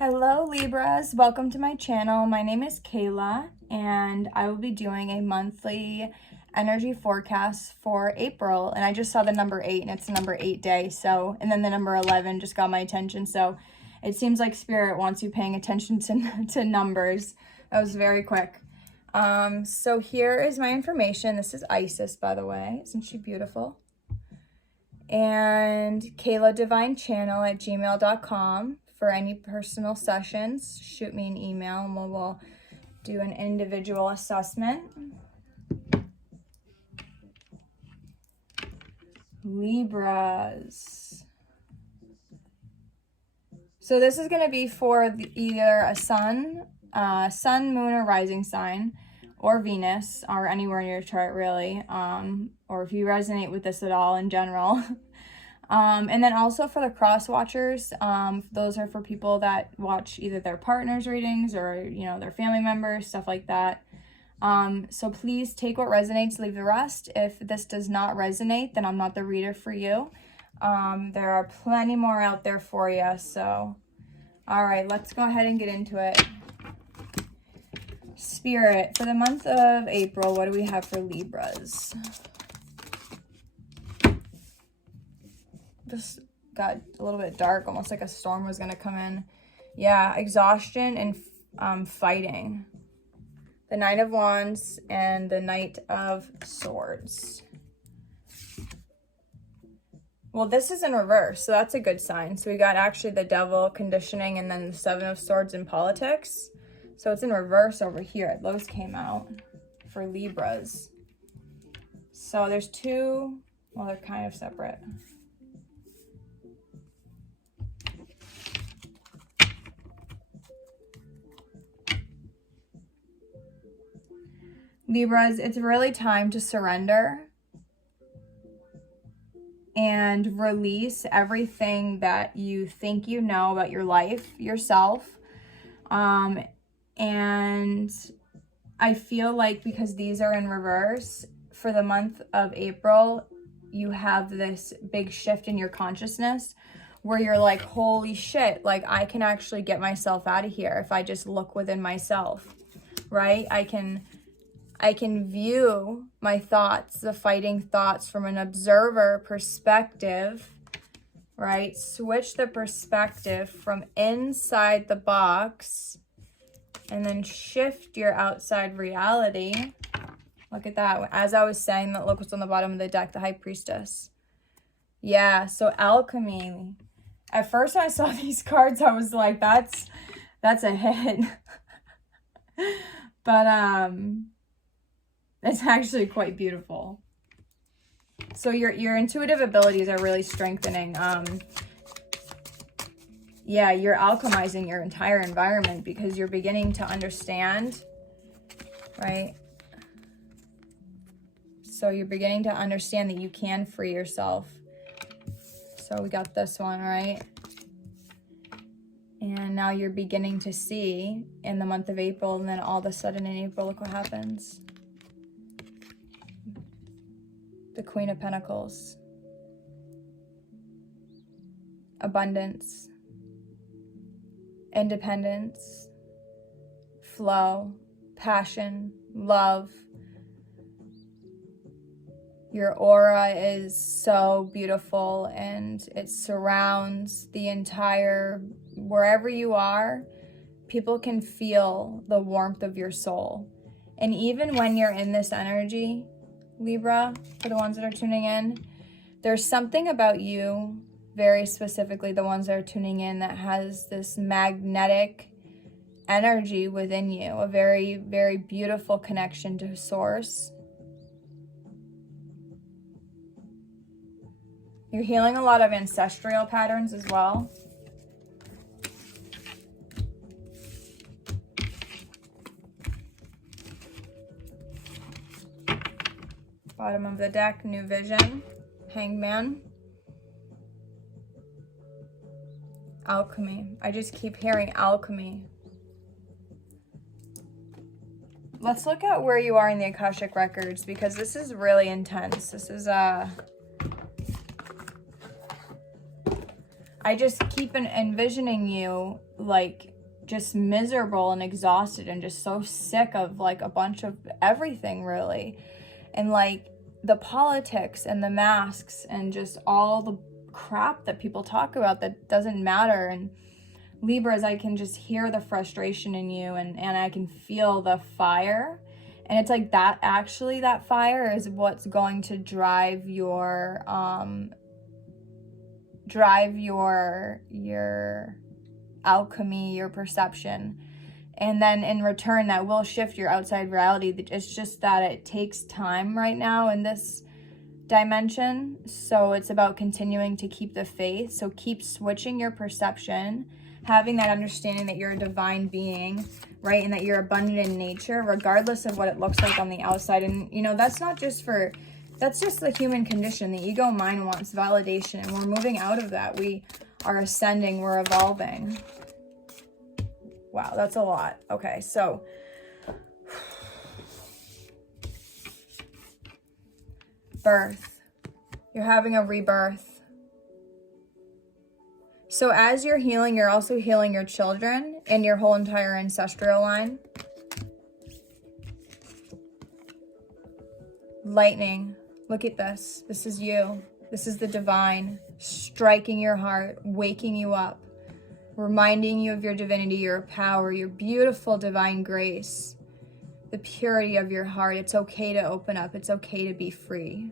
Hello Libras, welcome to my channel. My name is Kayla and I will be doing a monthly energy forecast for April. And I just saw the number 8 and it's the number 8 day. So, and then the number 11 just got my attention. So it seems like Spirit wants you paying attention to numbers. That was very quick. So here is my information. This is Isis, by the way. Isn't she beautiful? And Kayla Divine Channel at gmail.com. For any personal sessions, shoot me an email and we'll do an individual assessment. Libras. So this is going to be for either a sun, moon, or rising sign, or Venus, or anywhere in your chart really, or if you resonate with this at all in general. And then also for the cross watchers, those are for people that watch either their partner's readings or, you know, their family members, stuff like that. So please take what resonates, leave the rest. If this does not resonate, then I'm not the reader for you. There are plenty more out there for you. So, all right, let's go ahead and get into it. Spirit, for the month of April, what do we have for Libras? Just got a little bit dark, almost like a storm was going to come in. Yeah, exhaustion and fighting. The Knight of Wands and the Knight of Swords. Well, this is in reverse, so that's a good sign. So we got actually the Devil, conditioning, and then the Seven of Swords in politics. So it's in reverse over here. Those came out for Libras. So there's two, well, they're kind of separate. Libras, it's really time to surrender and release everything that you think you know about your life, yourself. And I feel like because these are in reverse, for the month of April, you have this big shift in your consciousness where you're like, holy shit, like I can actually get myself out of here if I just look within myself, right? I can view my thoughts, the fighting thoughts, from an observer perspective, right? Switch the perspective from inside the box and then shift your outside reality. Look at that. As I was saying, that look what's on the bottom of the deck, the High Priestess. Yeah, so alchemy. At first when I saw these cards, I was like, that's a hit. But it's actually quite beautiful. So your intuitive abilities are really strengthening. Yeah, you're alchemizing your entire environment because you're beginning to understand, right? So you're beginning to understand that you can free yourself. So we got this one, right? And now you're beginning to see in the month of April, and then all of a sudden in April, look what happens. The Queen of Pentacles. Abundance. Independence. Flow. Passion. Love. Your aura is so beautiful and it surrounds the entire, wherever you are, people can feel the warmth of your soul. And even when you're in this energy, Libra, for the ones that are tuning in, there's something about you, very specifically the ones that are tuning in, that has this magnetic energy within you, a very, very beautiful connection to Source. You're healing a lot of ancestral patterns as well. Bottom of the deck, New Vision, Hangman. Alchemy. I just keep hearing alchemy. Let's look at where you are in the Akashic Records because this is really intense. This is I just keep envisioning you like just miserable and exhausted and just so sick of like a bunch of everything, really. And like the politics and the masks and just all the crap that people talk about that doesn't matter. And Libras, I can just hear the frustration in you, and I can feel the fire. And it's like that, actually, that fire is what's going to drive your alchemy, your perception. And then in return, that will shift your outside reality. It's just that it takes time right now in this dimension. So it's about continuing to keep the faith. So keep switching your perception, having that understanding that you're a divine being, right? And that you're abundant in nature, regardless of what it looks like on the outside. And, you know, that's just the human condition. The ego mind wants validation, and we're moving out of that. We are ascending, we're evolving. Wow, that's a lot. Okay, so birth. You're having a rebirth. So as you're healing, you're also healing your children and your whole entire ancestral line. Lightning. Look at this. This is you. This is the divine striking your heart, waking you up, reminding you of your divinity, your power, your beautiful divine grace, the purity of your heart. It's okay to open up. It's okay to be free.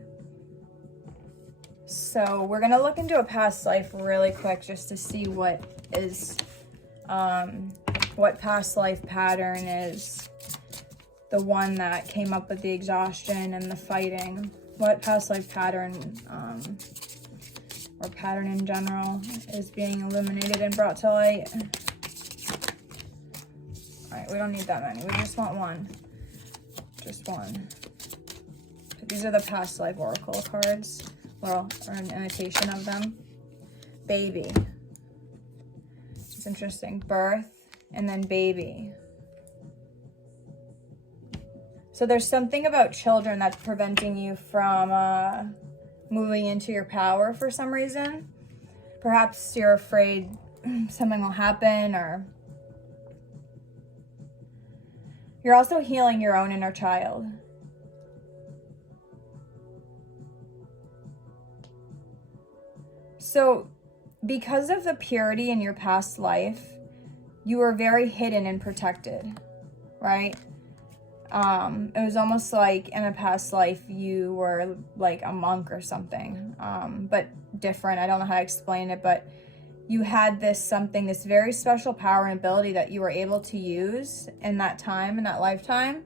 So we're going to look into a past life really quick just to see what past life pattern is the one that came up with the exhaustion and the fighting. What past life pattern or pattern in general is being illuminated and brought to light. All right, we don't need that many. We just want one. Just one. These are the past life oracle cards. Well, or an imitation of them. Baby. It's interesting. Birth and then baby. So there's something about children that's preventing you from moving into your power for some reason. Perhaps you're afraid something will happen, or you're also healing your own inner child. So because of the purity in your past life, you were very hidden and protected, right? It was almost like in a past life you were like a monk or something, but different. I don't know how to explain it, but you had this very special power and ability that you were able to use in that time, in that lifetime.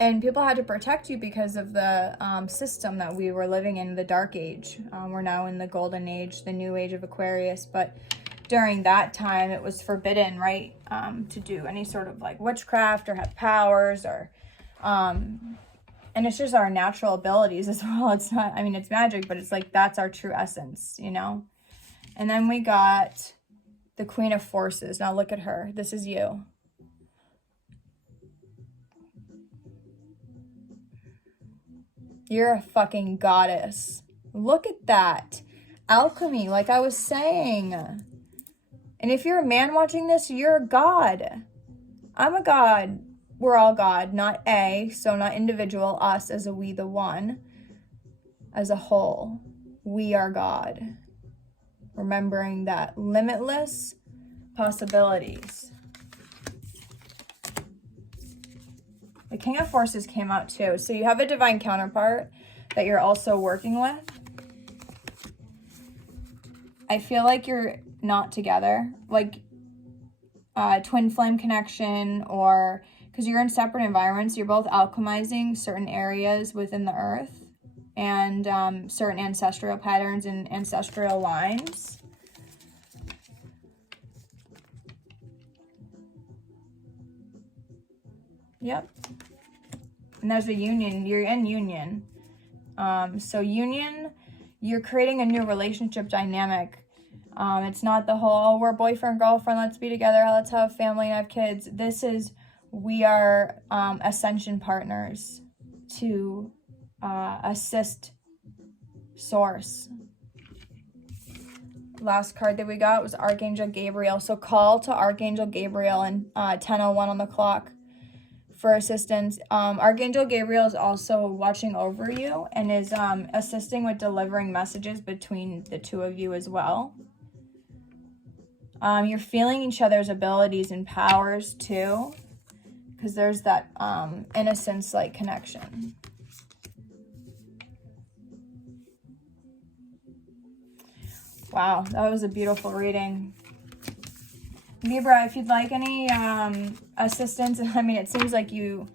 And people had to protect you because of the system that we were living in, the dark age. We're now in the golden age, the new age of Aquarius, but during that time it was forbidden, right, to do any sort of like witchcraft or have powers or and it's just our natural abilities as well. It's not, I mean, it's magic, but it's like that's our true essence, you know. And then we got the Queen of Forces. Now look at her. This is you. You're a fucking goddess. Look at that. Alchemy, like I was saying. And if you're a man watching this, you're a god. I'm a god. We're all God, not a, so not individual, us as a we, the one, as a whole. We are God. Remembering that limitless possibilities. The King of Forces came out too. So you have a divine counterpart that you're also working with. I feel like you're not together, like twin flame connection, or because you're in separate environments, you're both alchemizing certain areas within the earth and certain ancestral patterns and ancestral lines. Yep. And there's a union. You're in union. So union, you're creating a new relationship dynamic. It's not the whole, oh, we're boyfriend, girlfriend, let's be together, let's have a family and have kids. This is, we are ascension partners to assist source. last card that we got was Archangel Gabriel. So call to Archangel Gabriel and 10:01 on the clock for assistance. Archangel Gabriel is also watching over you and is assisting with delivering messages between the two of you as well. You're feeling each other's abilities and powers too, because there's that innocence-like connection. Wow, that was a beautiful reading. Libra, if you'd like any assistance, I mean, it seems like you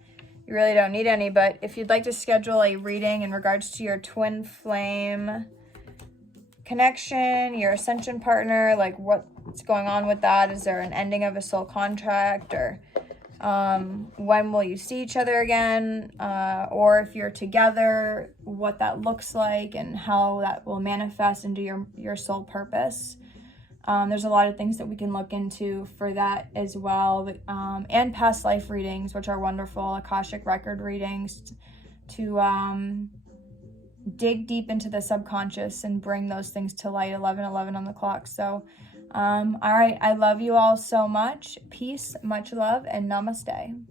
really don't need any, but if you'd like to schedule a reading in regards to your twin flame connection, your ascension partner, like what's going on with that? Is there an ending of a soul contract, or when will you see each other again? Or if you're together, what that looks like and how that will manifest into your soul purpose. There's a lot of things that we can look into for that as well. But, and past life readings, which are wonderful, Akashic record readings to dig deep into the subconscious and bring those things to light. 11:11 on the clock. So, all right. I love you all so much. Peace, much love, and namaste.